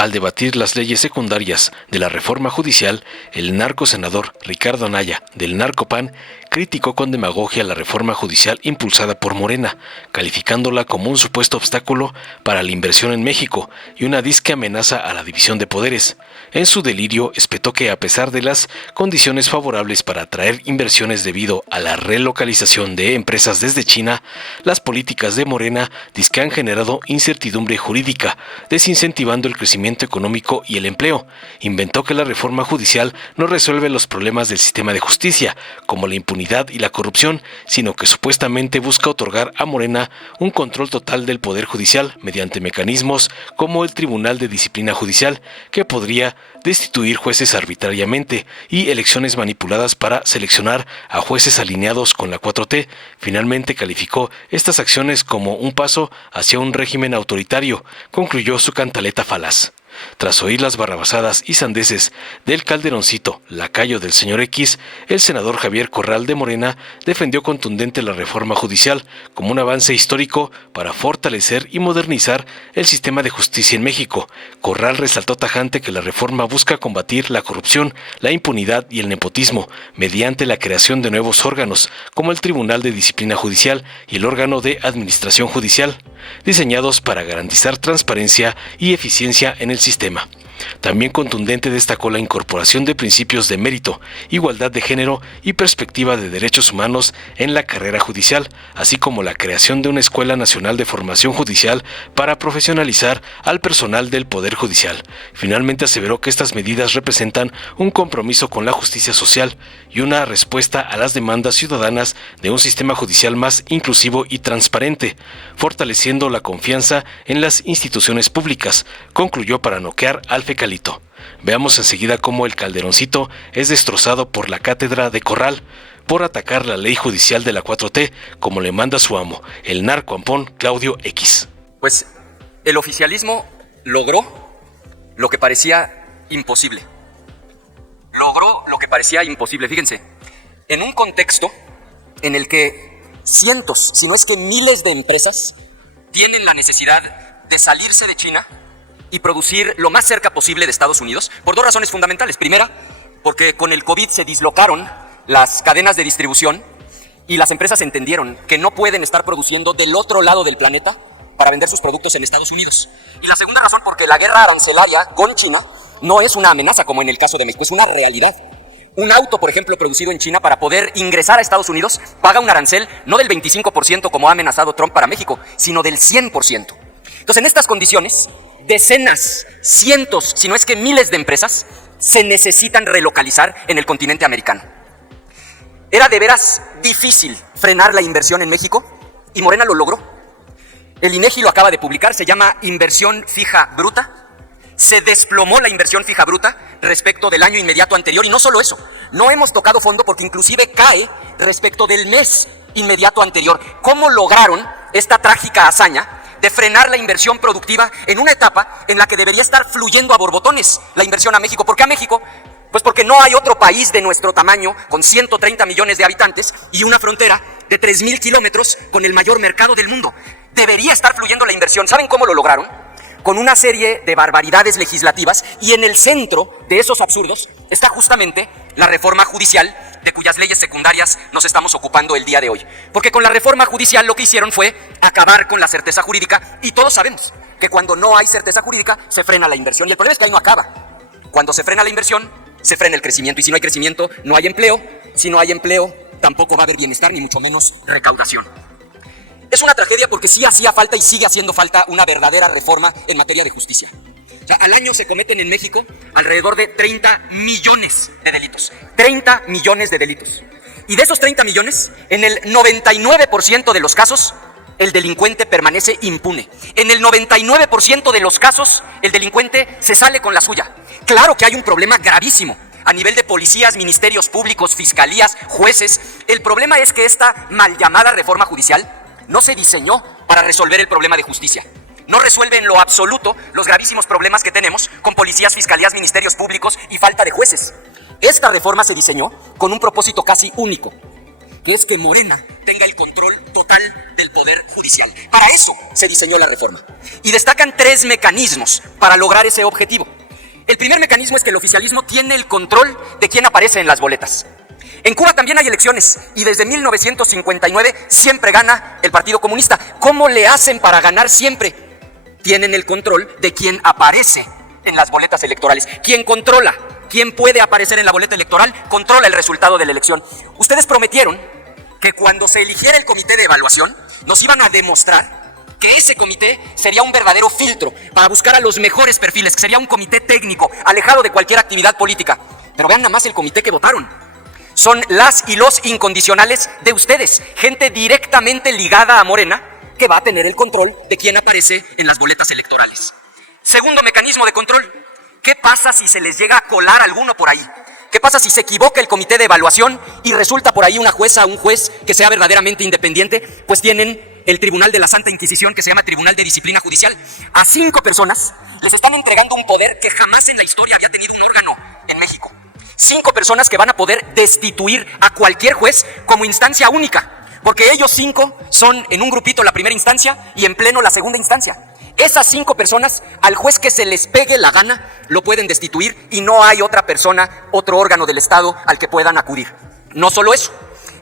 Al debatir las leyes secundarias de la reforma judicial, el narcosenador Ricardo Anaya, del Narcopan, criticó con demagogia la reforma judicial impulsada por Morena, calificándola como un supuesto obstáculo para la inversión en México y una disque amenaza a la división de poderes. En su delirio, espetó que a pesar de las condiciones favorables para atraer inversiones debido a la relocalización de empresas desde China, las políticas de Morena disque han generado incertidumbre jurídica, desincentivando el crecimiento económico y el empleo. Inventó que la reforma judicial no resuelve los problemas del sistema de justicia, como la impunidad y la corrupción, sino que supuestamente busca otorgar a Morena un control total del Poder Judicial mediante mecanismos como el Tribunal de Disciplina Judicial, que podría destituir jueces arbitrariamente y elecciones manipuladas para seleccionar a jueces alineados con la 4T. Finalmente calificó estas acciones como un paso hacia un régimen autoritario, concluyó su cantaleta falaz. Tras oír las barrabasadas y sandeces del Calderoncito, lacayo del señor X, el senador Javier Corral de Morena defendió contundente la reforma judicial como un avance histórico para fortalecer y modernizar el sistema de justicia en México. Corral resaltó tajante que la reforma busca combatir la corrupción, la impunidad y el nepotismo mediante la creación de nuevos órganos como el Tribunal de Disciplina Judicial y el órgano de Administración Judicial, diseñados para garantizar transparencia y eficiencia en el sistema. También contundente destacó la incorporación de principios de mérito, igualdad de género y perspectiva de derechos humanos en la carrera judicial, así como la creación de una Escuela Nacional de Formación Judicial para profesionalizar al personal del Poder Judicial. Finalmente aseveró que estas medidas representan un compromiso con la justicia social y una respuesta a las demandas ciudadanas de un sistema judicial más inclusivo y transparente, fortaleciendo la confianza en las instituciones públicas, concluyó para noquear al fecalito. Veamos enseguida cómo el Calderoncito es destrozado por la cátedra de Corral por atacar la ley judicial de la 4T, como le manda su amo, el narcoampón Claudio X. Pues el oficialismo logró lo que parecía imposible. Fíjense, en un contexto en el que cientos, si no es que miles de empresas tienen la necesidad de salirse de China y producir lo más cerca posible de Estados Unidos, por dos razones fundamentales. Primera, porque con el COVID se dislocaron las cadenas de distribución y las empresas entendieron que no pueden estar produciendo del otro lado del planeta para vender sus productos en Estados Unidos. Y la segunda razón, porque la guerra arancelaria con China no es una amenaza como en el caso de México, es una realidad. Un auto, por ejemplo, producido en China para poder ingresar a Estados Unidos paga un arancel no del 25% como ha amenazado Trump para México, sino del 100%. Entonces, en estas condiciones, decenas, cientos, si no es que miles de empresas se necesitan relocalizar en el continente americano. Era de veras difícil frenar la inversión en México y Morena lo logró. El INEGI lo acaba de publicar, se llama Inversión Fija Bruta. Se desplomó la inversión fija bruta respecto del año inmediato anterior y no solo eso, no hemos tocado fondo porque inclusive cae respecto del mes inmediato anterior. ¿Cómo lograron esta trágica hazaña de frenar la inversión productiva en una etapa en la que debería estar fluyendo a borbotones la inversión a México? ¿Por qué a México? Pues porque no hay otro país de nuestro tamaño con 130 millones de habitantes y una frontera de 3,000 kilómetros con el mayor mercado del mundo. Debería estar fluyendo la inversión. ¿Saben cómo lo lograron? Con una serie de barbaridades legislativas, y en el centro de esos absurdos está justamente la reforma judicial, de cuyas leyes secundarias nos estamos ocupando el día de hoy. Porque con la reforma judicial lo que hicieron fue acabar con la certeza jurídica, y todos sabemos que cuando no hay certeza jurídica se frena la inversión, y el problema es que ahí no acaba. Cuando se frena la inversión, se frena el crecimiento, y si no hay crecimiento, no hay empleo. Si no hay empleo, tampoco va a haber bienestar, ni mucho menos recaudación. Es una tragedia porque sí hacía falta y sigue haciendo falta una verdadera reforma en materia de justicia. O sea, al año se cometen en México alrededor de 30 millones de delitos. 30 millones de delitos. Y de esos 30 millones, en el 99% de los casos, el delincuente permanece impune. En el 99% de los casos, el delincuente se sale con la suya. Claro que hay un problema gravísimo a nivel de policías, ministerios públicos, fiscalías, jueces. El problema es que esta mal llamada reforma judicial no se diseñó para resolver el problema de justicia. No resuelve en lo absoluto los gravísimos problemas que tenemos con policías, fiscalías, ministerios públicos y falta de jueces. Esta reforma se diseñó con un propósito casi único: que es que Morena tenga el control total del poder judicial. Para eso se diseñó la reforma. Y destacan 3 mecanismos para lograr ese objetivo. El primer mecanismo es que el oficialismo tiene el control de quién aparece en las boletas. En Cuba también hay elecciones y desde 1959 siempre gana el Partido Comunista. ¿Cómo le hacen para ganar siempre? Tienen el control de quién aparece en las boletas electorales. ¿Quién controla? ¿Quién puede aparecer en la boleta electoral? Controla el resultado de la elección. Ustedes prometieron que cuando se eligiera el comité de evaluación nos iban a demostrar que ese comité sería un verdadero filtro para buscar a los mejores perfiles, que sería un comité técnico, alejado de cualquier actividad política. Pero vean nada más el comité que votaron. Son las y los incondicionales de ustedes, gente directamente ligada a Morena, que va a tener el control de quién aparece en las boletas electorales. Segundo mecanismo de control, ¿qué pasa si se les llega a colar alguno por ahí? ¿Qué pasa si se equivoca el comité de evaluación y resulta por ahí una jueza o un juez que sea verdaderamente independiente? Pues tienen el Tribunal de la Santa Inquisición, que se llama Tribunal de Disciplina Judicial. A 5 personas les están entregando un poder que jamás en la historia había tenido un órgano en México. 5 personas que van a poder destituir a cualquier juez como instancia única, porque ellos 5 son en un grupito la primera instancia y en pleno la segunda instancia. Esas 5 personas, al juez que se les pegue la gana, lo pueden destituir y no hay otra persona, otro órgano del Estado al que puedan acudir. No solo eso,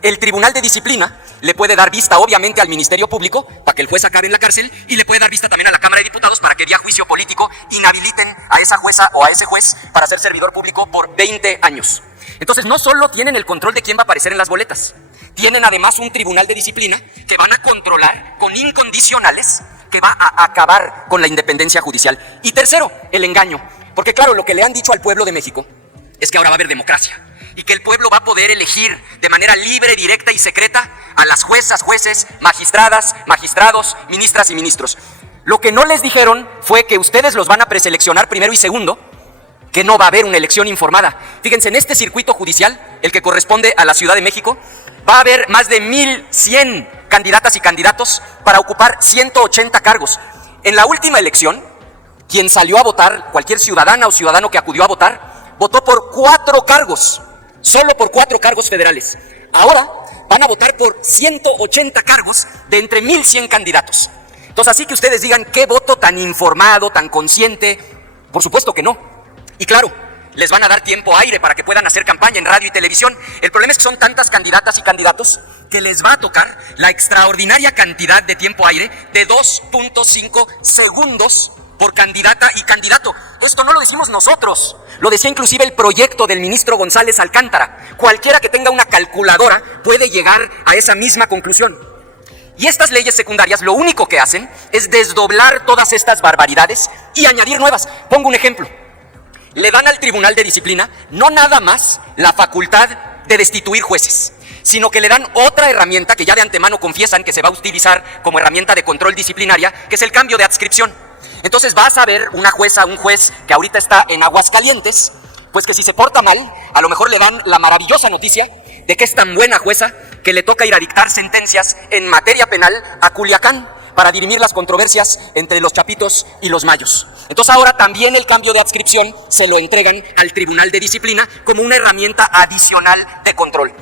el Tribunal de Disciplina le puede dar vista obviamente al Ministerio Público para que el juez acabe en la cárcel y le puede dar vista también a la Cámara de Diputados para que vía juicio político inhabiliten a esa jueza o a ese juez para ser servidor público por 20 años. Entonces no solo tienen el control de quién va a aparecer en las boletas, tienen además un Tribunal de Disciplina que van a controlar con incondicionales que va a acabar con la independencia judicial. Y tercero, el engaño, porque claro, lo que le han dicho al pueblo de México es que ahora va a haber democracia y que el pueblo va a poder elegir de manera libre, directa y secreta a las juezas, jueces, magistradas, magistrados, ministras y ministros. Lo que no les dijeron fue que ustedes los van a preseleccionar primero y segundo, que no va a haber una elección informada. Fíjense, en este circuito judicial, el que corresponde a la Ciudad de México, va a haber más de 1,100 candidatas y candidatos para ocupar 180 cargos. En la última elección, quien salió a votar, cualquier ciudadana o ciudadano que acudió a votar, votó por 4 cargos, solo por 4 cargos federales. Ahora van a votar por 180 cargos de entre 1,100 candidatos. Entonces, así que ustedes digan, ¿qué voto tan informado, tan consciente? Por supuesto que no. Y claro, les van a dar tiempo aire para que puedan hacer campaña en radio y televisión. El problema es que son tantas candidatas y candidatos que les va a tocar la extraordinaria cantidad de tiempo aire de 2.5 segundos por candidata y candidato. Esto no lo decimos nosotros, lo decía inclusive el proyecto del ministro González Alcántara. Cualquiera que tenga una calculadora puede llegar a esa misma conclusión. Y estas leyes secundarias lo único que hacen es desdoblar todas estas barbaridades y añadir nuevas. Pongo un ejemplo. Le dan al Tribunal de Disciplina no nada más la facultad de destituir jueces, sino que le dan otra herramienta que ya de antemano confiesan que se va a utilizar como herramienta de control disciplinaria, que es el cambio de adscripción. Entonces vas a ver una jueza, un juez que ahorita está en Aguascalientes, pues que si se porta mal, a lo mejor le dan la maravillosa noticia de que es tan buena jueza que le toca ir a dictar sentencias en materia penal a Culiacán para dirimir las controversias entre los chapitos y los mayos. Entonces ahora también el cambio de adscripción se lo entregan al Tribunal de Disciplina como una herramienta adicional de control.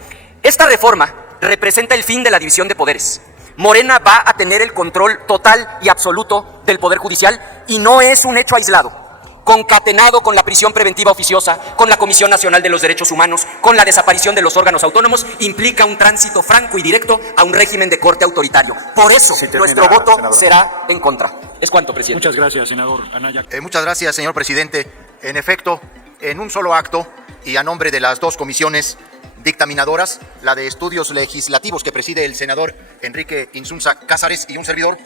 Esta reforma representa el fin de la división de poderes. Morena va a tener el control total y absoluto del Poder Judicial y no es un hecho aislado. Concatenado con la prisión preventiva oficiosa, con la Comisión Nacional de los Derechos Humanos, con la desaparición de los órganos autónomos, implica un tránsito franco y directo a un régimen de corte autoritario. Por eso, nuestro voto, senador, será en contra. Es cuanto, presidente. Muchas gracias, senador Anaya. Muchas gracias, señor presidente. En efecto, en un solo acto y a nombre de las 2 comisiones dictaminadoras, la de Estudios Legislativos que preside el senador Enrique Insunza Cázares y un servidor,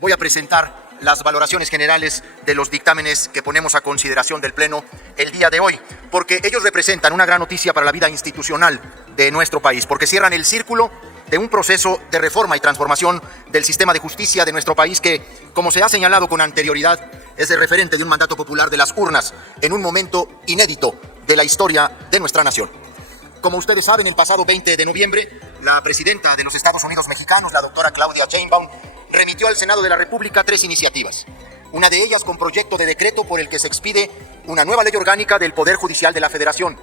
voy a presentar las valoraciones generales de los dictámenes que ponemos a consideración del Pleno el día de hoy, porque ellos representan una gran noticia para la vida institucional de nuestro país, porque cierran el círculo de un proceso de reforma y transformación del sistema de justicia de nuestro país que, como se ha señalado con anterioridad, es el referente de un mandato popular de las urnas en un momento inédito de la historia de nuestra nación. Como ustedes saben, el pasado 20 de noviembre, la presidenta de los Estados Unidos mexicanos, la doctora Claudia Sheinbaum, remitió al Senado de la República 3 iniciativas. Una de ellas con proyecto de decreto por el que se expide una nueva ley orgánica del Poder Judicial de la Federación.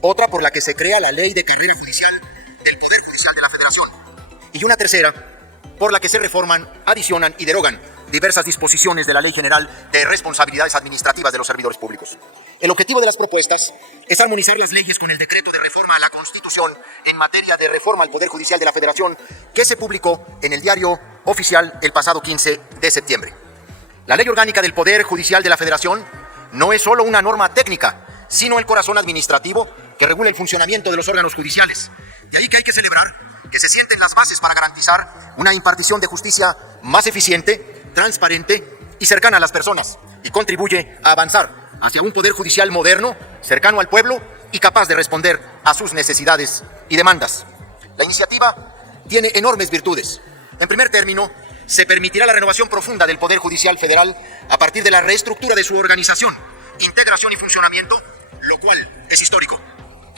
Otra por la que se crea la Ley de Carrera Judicial del Poder Judicial de la Federación. y una tercera por la que se reforman, adicionan y derogan diversas disposiciones de la Ley General de Responsabilidades Administrativas de los Servidores Públicos. El objetivo de las propuestas es armonizar las leyes con el decreto de reforma a la Constitución en materia de reforma al Poder Judicial de la Federación, que se publicó en el Diario Oficial el pasado 15 de septiembre. La Ley Orgánica del Poder Judicial de la Federación no es solo una norma técnica, sino el corazón administrativo que regula el funcionamiento de los órganos judiciales. De ahí que hay que celebrar que se sienten las bases para garantizar una impartición de justicia más eficiente, transparente y cercana a las personas, y contribuye a avanzar hacia un poder judicial moderno, cercano al pueblo y capaz de responder a sus necesidades y demandas. La iniciativa tiene enormes virtudes. En primer término, se permitirá la renovación profunda del Poder Judicial Federal a partir de la reestructura de su organización, integración y funcionamiento, lo cual es histórico.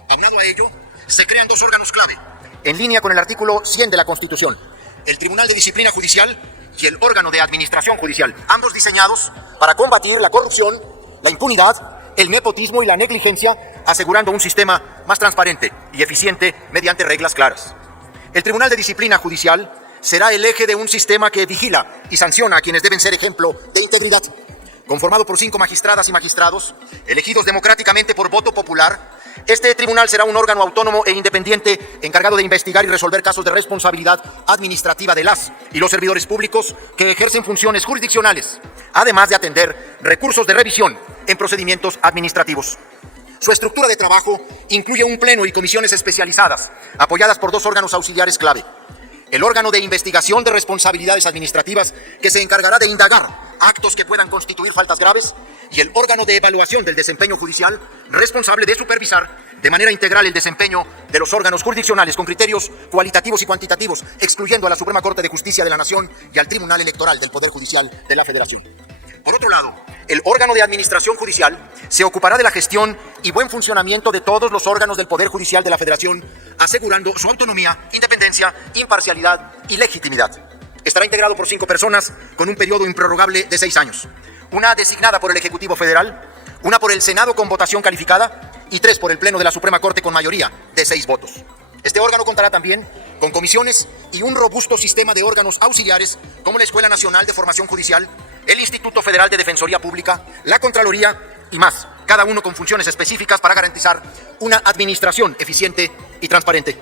Aunado a ello, se crean dos órganos clave, en línea con el artículo 100 de la Constitución, el Tribunal de Disciplina Judicial y el órgano de administración judicial, ambos diseñados para combatir la corrupción, la impunidad, el nepotismo y la negligencia, asegurando un sistema más transparente y eficiente mediante reglas claras. El Tribunal de Disciplina Judicial será el eje de un sistema que vigila y sanciona a quienes deben ser ejemplo de integridad. Conformado por 5 magistradas y magistrados, elegidos democráticamente por voto popular, este tribunal será un órgano autónomo e independiente encargado de investigar y resolver casos de responsabilidad administrativa de las y los servidores públicos que ejercen funciones jurisdiccionales, además de atender recursos de revisión en procedimientos administrativos. Su estructura de trabajo incluye un pleno y comisiones especializadas, apoyadas por 2 órganos auxiliares clave. El órgano de investigación de responsabilidades administrativas, que se encargará de indagar actos que puedan constituir faltas graves, y el órgano de evaluación del desempeño judicial, responsable de supervisar de manera integral el desempeño de los órganos jurisdiccionales con criterios cualitativos y cuantitativos, excluyendo a la Suprema Corte de Justicia de la Nación y al Tribunal Electoral del Poder Judicial de la Federación. Por otro lado, el órgano de administración judicial se ocupará de la gestión y buen funcionamiento de todos los órganos del Poder Judicial de la Federación, asegurando su autonomía, independencia, imparcialidad y legitimidad. Estará integrado por 5 personas con un periodo improrrogable de 6 años. Una designada por el Ejecutivo Federal, una por el Senado con votación calificada y 3 por el Pleno de la Suprema Corte con mayoría de 6 votos. Este órgano contará también con comisiones y un robusto sistema de órganos auxiliares como la Escuela Nacional de Formación Judicial, el Instituto Federal de Defensoría Pública, la Contraloría y más, cada uno con funciones específicas para garantizar una administración eficiente y transparente.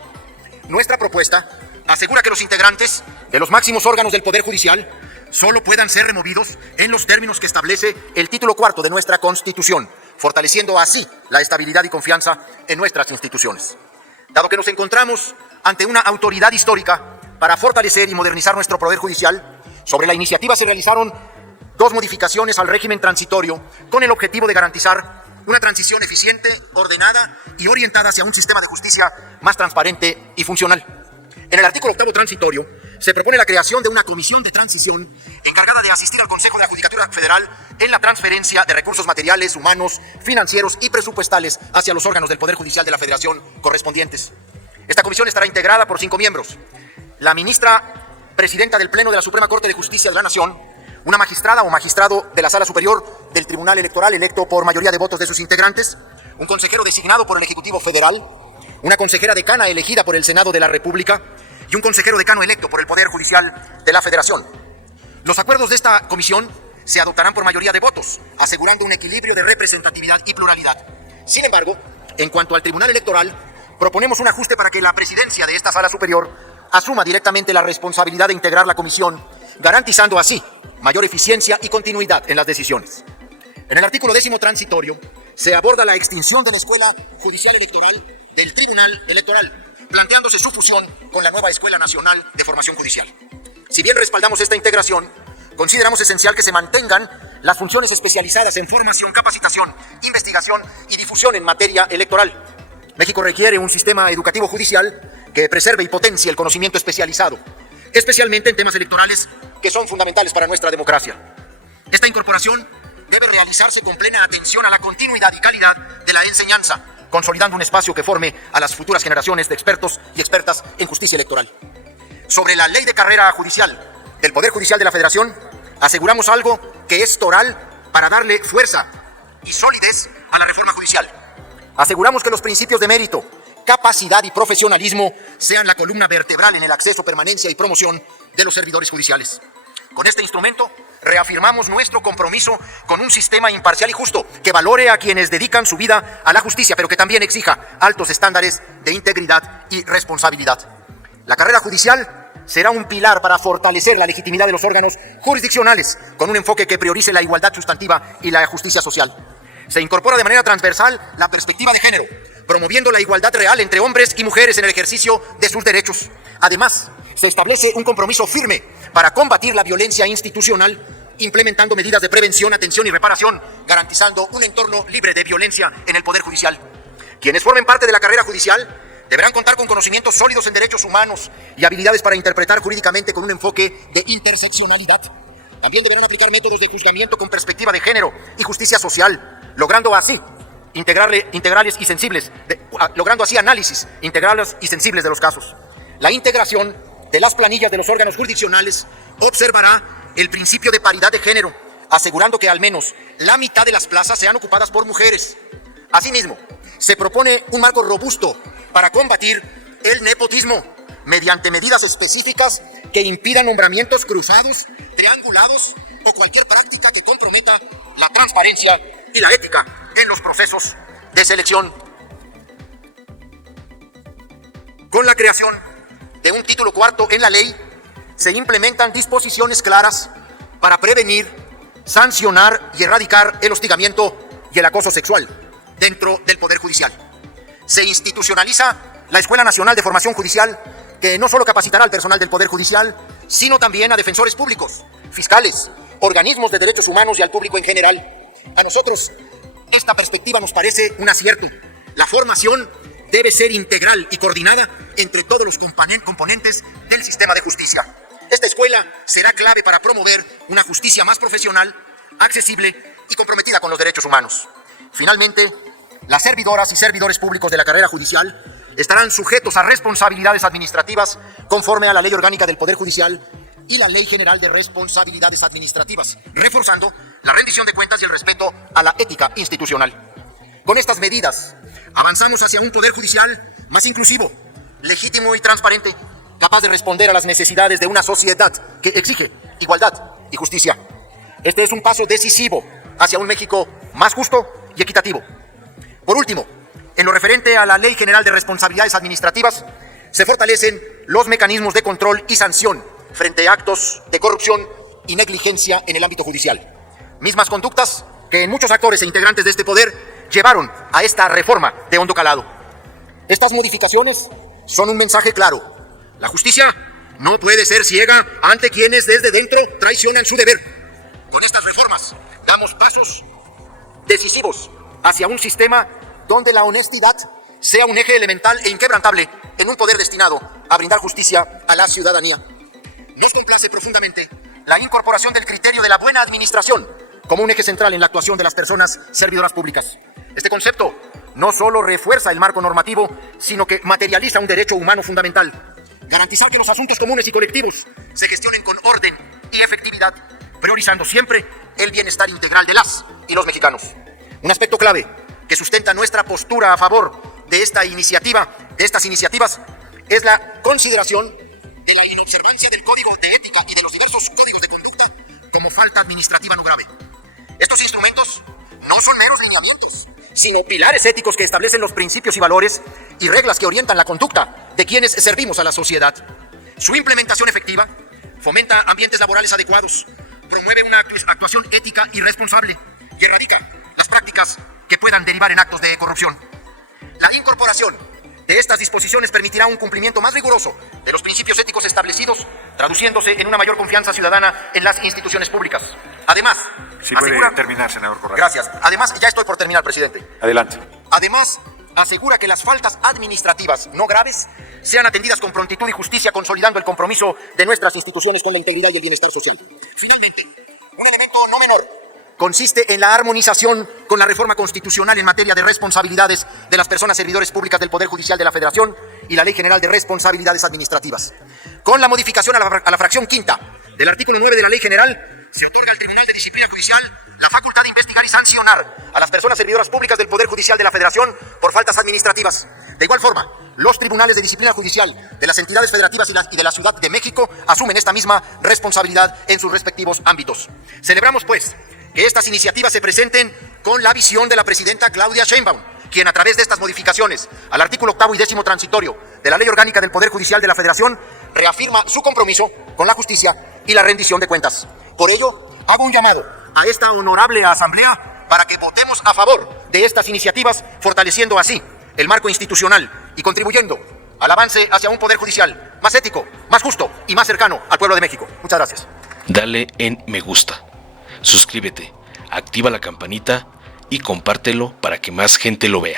Nuestra propuesta asegura que los integrantes de los máximos órganos del Poder Judicial solo puedan ser removidos en los términos que establece el título 4 de nuestra Constitución, fortaleciendo así la estabilidad y confianza en nuestras instituciones. Dado que nos encontramos ante una autoridad histórica para fortalecer y modernizar nuestro Poder Judicial, sobre la iniciativa se realizaron 2 modificaciones al régimen transitorio con el objetivo de garantizar una transición eficiente, ordenada y orientada hacia un sistema de justicia más transparente y funcional. En el artículo 8 transitorio se propone la creación de una comisión de transición encargada de asistir al Consejo de la Judicatura Federal en la transferencia de recursos materiales, humanos, financieros y presupuestales hacia los órganos del Poder Judicial de la Federación correspondientes. Esta comisión estará integrada por 5 miembros: la ministra presidenta del Pleno de la Suprema Corte de Justicia de la Nación, una magistrada o magistrado de la Sala Superior del Tribunal Electoral electo por mayoría de votos de sus integrantes, un consejero designado por el Ejecutivo Federal, una consejera decana elegida por el Senado de la República y un consejero decano electo por el Poder Judicial de la Federación. Los acuerdos de esta comisión se adoptarán por mayoría de votos, asegurando un equilibrio de representatividad y pluralidad. Sin embargo, en cuanto al Tribunal Electoral, proponemos un ajuste para que la presidencia de esta Sala Superior asuma directamente la responsabilidad de integrar la comisión, garantizando así mayor eficiencia y continuidad en las decisiones. En el artículo 10 transitorio se aborda la extinción de la Escuela Judicial Electoral del Tribunal Electoral, planteándose su fusión con la nueva Escuela Nacional de Formación Judicial. Si bien respaldamos esta integración, consideramos esencial que se mantengan las funciones especializadas en formación, capacitación, investigación y difusión en materia electoral. México requiere un sistema educativo judicial que preserve y potencie el conocimiento especializado, especialmente en temas electorales que son fundamentales para nuestra democracia. Esta incorporación debe realizarse con plena atención a la continuidad y calidad de la enseñanza, consolidando un espacio que forme a las futuras generaciones de expertos y expertas en justicia electoral. Sobre la ley de carrera judicial del Poder Judicial de la Federación, aseguramos algo que es toral para darle fuerza y solidez a la reforma judicial. Aseguramos que los principios de mérito, capacidad y profesionalismo sean la columna vertebral en el acceso, permanencia y promoción de los servidores judiciales. Con este instrumento reafirmamos nuestro compromiso con un sistema imparcial y justo que valore a quienes dedican su vida a la justicia, pero que también exija altos estándares de integridad y responsabilidad. La carrera judicial será un pilar para fortalecer la legitimidad de los órganos jurisdiccionales con un enfoque que priorice la igualdad sustantiva y la justicia social. Se incorpora de manera transversal la perspectiva de género, promoviendo la igualdad real entre hombres y mujeres en el ejercicio de sus derechos. Además, se establece un compromiso firme para combatir la violencia institucional, implementando medidas de prevención, atención y reparación, garantizando un entorno libre de violencia en el Poder Judicial. Quienes formen parte de la carrera judicial deberán contar con conocimientos sólidos en derechos humanos y habilidades para interpretar jurídicamente con un enfoque de interseccionalidad. También deberán aplicar métodos de juzgamiento con perspectiva de género y justicia social, logrando así análisis integrales y sensibles de los casos. La integración de las planillas de los órganos jurisdiccionales observará el principio de paridad de género, asegurando que al menos la mitad de las plazas sean ocupadas por mujeres. Asimismo, se propone un marco robusto para combatir el nepotismo mediante medidas específicas que impidan nombramientos cruzados, triangulados o cualquier práctica que comprometa la transparencia y la ética en los procesos de selección. Con la creación de un título cuarto en la ley, se implementan disposiciones claras para prevenir, sancionar y erradicar el hostigamiento y el acoso sexual dentro del Poder Judicial. Se institucionaliza la Escuela Nacional de Formación Judicial, que no solo capacitará al personal del Poder Judicial, sino también a defensores públicos, fiscales, organismos de derechos humanos y al público en general. A nosotros, esta perspectiva nos parece un acierto. La formación debe ser integral y coordinada entre todos los componentes del sistema de justicia. Esta escuela será clave para promover una justicia más profesional, accesible y comprometida con los derechos humanos. Finalmente, las servidoras y servidores públicos de la carrera judicial estarán sujetos a responsabilidades administrativas conforme a la Ley Orgánica del Poder Judicial y la Ley General de Responsabilidades Administrativas, reforzando la rendición de cuentas y el respeto a la ética institucional. Con estas medidas, avanzamos hacia un Poder Judicial más inclusivo, legítimo y transparente, capaz de responder a las necesidades de una sociedad que exige igualdad y justicia. Este es un paso decisivo hacia un México más justo y equitativo. Por último, en lo referente a la Ley General de Responsabilidades Administrativas, se fortalecen los mecanismos de control y sanción frente a actos de corrupción y negligencia en el ámbito judicial. Mismas conductas que en muchos actores e integrantes de este poder llevaron a esta reforma de hondo calado. Estas modificaciones son un mensaje claro. La justicia no puede ser ciega ante quienes desde dentro traicionan su deber. Con estas reformas damos pasos decisivos hacia un sistema donde la honestidad sea un eje elemental e inquebrantable en un poder destinado a brindar justicia a la ciudadanía. Nos complace profundamente la incorporación del criterio de la buena administración como un eje central en la actuación de las personas servidoras públicas. Este concepto no solo refuerza el marco normativo, sino que materializa un derecho humano fundamental. Garantizar que los asuntos comunes y colectivos se gestionen con orden y efectividad, priorizando siempre el bienestar integral de las y los mexicanos. Un aspecto clave que sustenta nuestra postura a favor de estas iniciativas, es la consideración de la inobservancia del Código de Ética y de los diversos códigos de conducta como falta administrativa no grave. Estos instrumentos no son meros lineamientos, sino pilares éticos que establecen los principios y valores y reglas que orientan la conducta de quienes servimos a la sociedad. Su implementación efectiva fomenta ambientes laborales adecuados, promueve una actuación ética y responsable y erradica las prácticas que puedan derivar en actos de corrupción. La incorporación de estas disposiciones permitirá un cumplimiento más riguroso de los principios éticos establecidos, traduciéndose en una mayor confianza ciudadana en las instituciones públicas. Además, sí puede terminar, senador Corral. Gracias. Además, ya estoy por terminar, presidente. Adelante. Además, asegura que las faltas administrativas no graves sean atendidas con prontitud y justicia, consolidando el compromiso de nuestras instituciones con la integridad y el bienestar social. Finalmente, un elemento no menor consiste en la armonización con la reforma constitucional en materia de responsabilidades de las personas servidores públicas del Poder Judicial de la Federación y la Ley General de Responsabilidades Administrativas. Con la modificación a la fracción quinta del artículo 9 de la Ley General, se otorga al Tribunal de Disciplina Judicial la facultad de investigar y sancionar a las personas servidoras públicas del Poder Judicial de la Federación por faltas administrativas, De igual forma, los tribunales de disciplina judicial de las entidades federativas y de la Ciudad de México asumen esta misma responsabilidad en sus respectivos ámbitos. Celebramos, pues, que estas iniciativas se presenten con la visión de la presidenta Claudia Sheinbaum, quien a través de estas modificaciones al artículo 8º y 10º transitorio de la Ley Orgánica del Poder Judicial de la Federación reafirma su compromiso con la justicia y la rendición de cuentas. Por ello, hago un llamado a esta honorable asamblea para que votemos a favor de estas iniciativas, fortaleciendo así el marco institucional y contribuyendo al avance hacia un poder judicial más ético, más justo y más cercano al pueblo de México. Muchas gracias. Dale en me gusta, suscríbete, activa la campanita y compártelo para que más gente lo vea.